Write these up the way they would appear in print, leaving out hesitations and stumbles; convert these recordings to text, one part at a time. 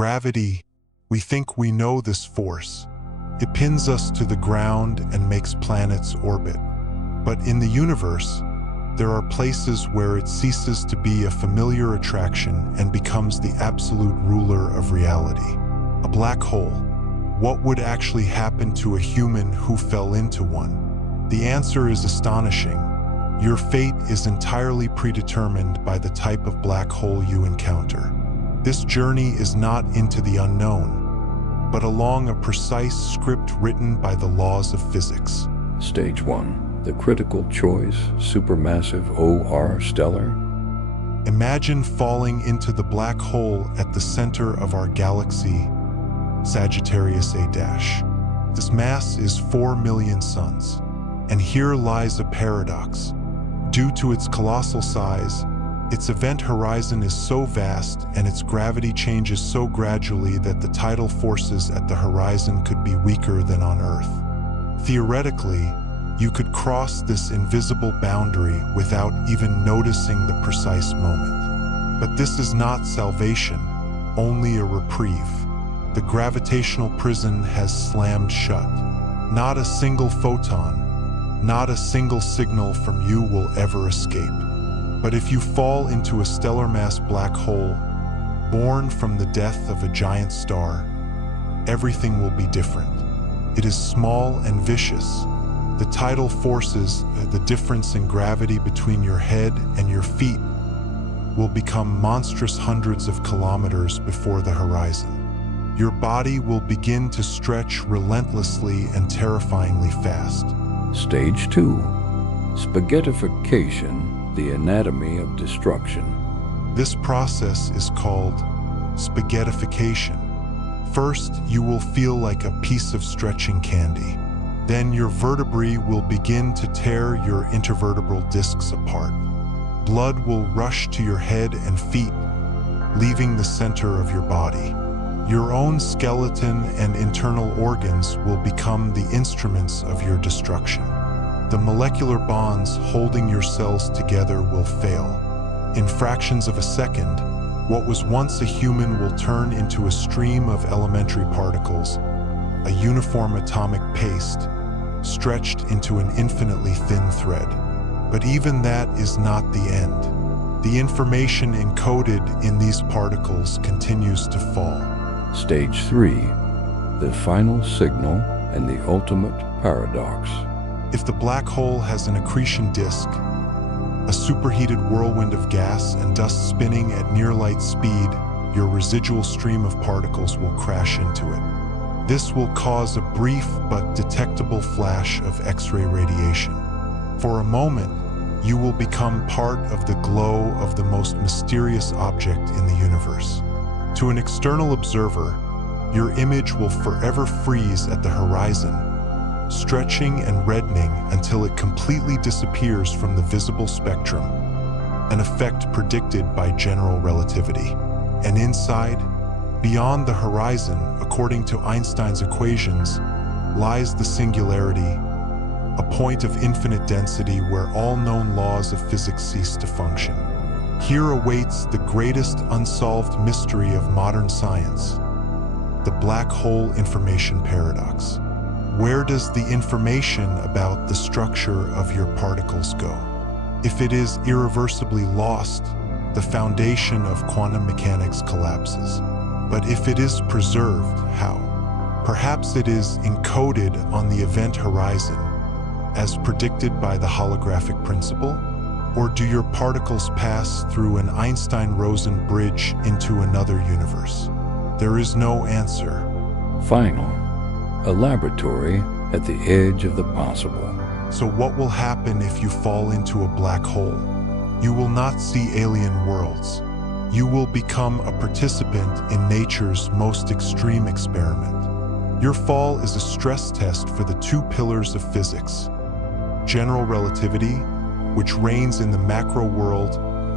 Gravity, we think we know this force. It pins us to the ground and makes planets orbit. But in the universe, there are places where it ceases to be a familiar attraction and becomes the absolute ruler of reality. A black hole. What would actually happen to a human who fell into one? The answer is astonishing. Your fate is entirely predetermined by the type of black hole you encounter. This journey is not into the unknown, but along a precise script written by the laws of physics. Stage 1. The critical choice, supermassive OR stellar. Imagine falling into the black hole at the center of our galaxy, Sagittarius A-. This mass is 4 million suns. And here lies a paradox. Due to its colossal size, its event horizon is so vast and its gravity changes so gradually that the tidal forces at the horizon could be weaker than on Earth. Theoretically, you could cross this invisible boundary without even noticing the precise moment. But this is not salvation, only a reprieve. The gravitational prison has slammed shut. Not a single photon, not a single signal from you will ever escape. But if you fall into a stellar mass black hole, born from the death of a giant star, everything will be different. It is small and vicious. The tidal forces, the difference in gravity between your head and your feet, will become monstrous hundreds of kilometers before the horizon. Your body will begin to stretch relentlessly and terrifyingly fast. Stage 2. Spaghettification, the anatomy of destruction. This process is called spaghettification. First, you will feel like a piece of stretching candy. Then your vertebrae will begin to tear your intervertebral discs apart. Blood will rush to your head and feet, leaving the center of your body. Your own skeleton and internal organs will become the instruments of your destruction. The molecular bonds holding your cells together will fail. In fractions of a second, what was once a human will turn into a stream of elementary particles, a uniform atomic paste, stretched into an infinitely thin thread. But even that is not the end. The information encoded in these particles continues to fall. Stage 3. The final signal and the ultimate paradox. If the black hole has an accretion disk, a superheated whirlwind of gas and dust spinning at near light speed, your residual stream of particles will crash into it. This will cause a brief but detectable flash of X-ray radiation. For a moment, you will become part of the glow of the most mysterious object in the universe. To an external observer, your image will forever freeze at the horizon, stretching and reddening until it completely disappears from the visible spectrum, an effect predicted by general relativity. And inside, beyond the horizon, according to Einstein's equations, lies the singularity, a point of infinite density where all known laws of physics cease to function. Here awaits the greatest unsolved mystery of modern science, the black hole information paradox. Where does the information about the structure of your particles go? If it is irreversibly lost, the foundation of quantum mechanics collapses. But if it is preserved, how? Perhaps it is encoded on the event horizon, as predicted by the holographic principle? Or do your particles pass through an Einstein-Rosen bridge into another universe? There is no answer. Final. A laboratory at the edge of the possible. So what will happen if you fall into a black hole? You will not see alien worlds. You will become a participant in nature's most extreme experiment. Your fall is a stress test for the two pillars of physics: general relativity, which reigns in the macro world,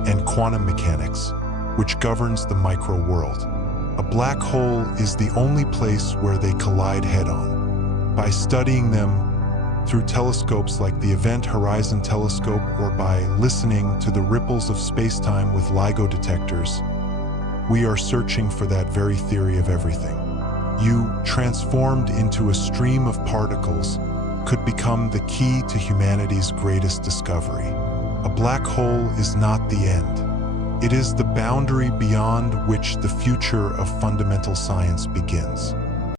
and quantum mechanics, which governs the micro world. A black hole is the only place where they collide head-on. By studying them through telescopes like the Event Horizon Telescope or by listening to the ripples of space-time with LIGO detectors, We are searching for that very theory of everything. You, transformed into a stream of particles, could become the key to humanity's greatest discovery. A black hole is not the end. It is the boundary beyond which the future of fundamental science begins.